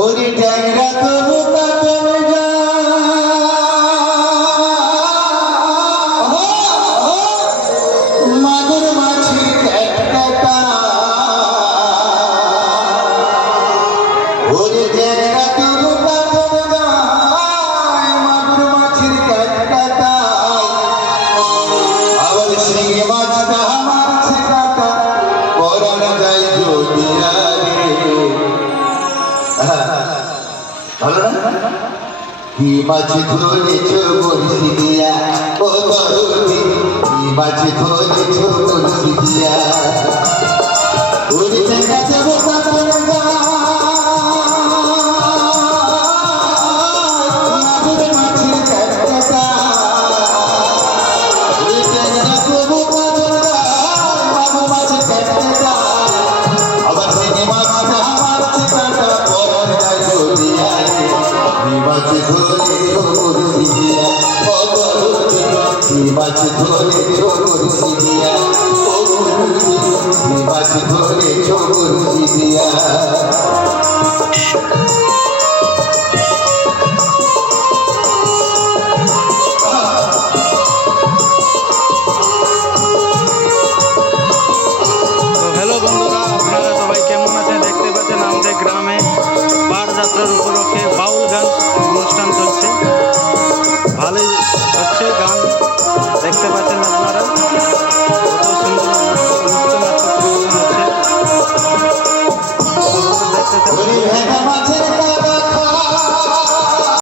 ওরে ট্যাংরা তবু কাটন যা মাগুর মাছি ট্যাংরা ওরে ট্যাংরা তবু কাটন যা মাগুর মাছির ট্যাংরা আবার শিঙি মাছটা মারছে কাটা পরানো যায় যদি ভালো না কি মাছ ধরেছ বলছি দিয়া ও দরদি কি মাছ ধরেছ বলছি দিয়া ওরে দেখা যাব কাপড় মাগুর মাছের কাটা ওরে দেখা যাব কাপড় মাগুর মাছের কাটা আবার সেই মাছটা মারছে কাটা পরানো যায় যদি মাছ ধরে ছোট দিয়া মাছ ধরে ছোট দিয়া মাছ ধরে ছোট দিয়া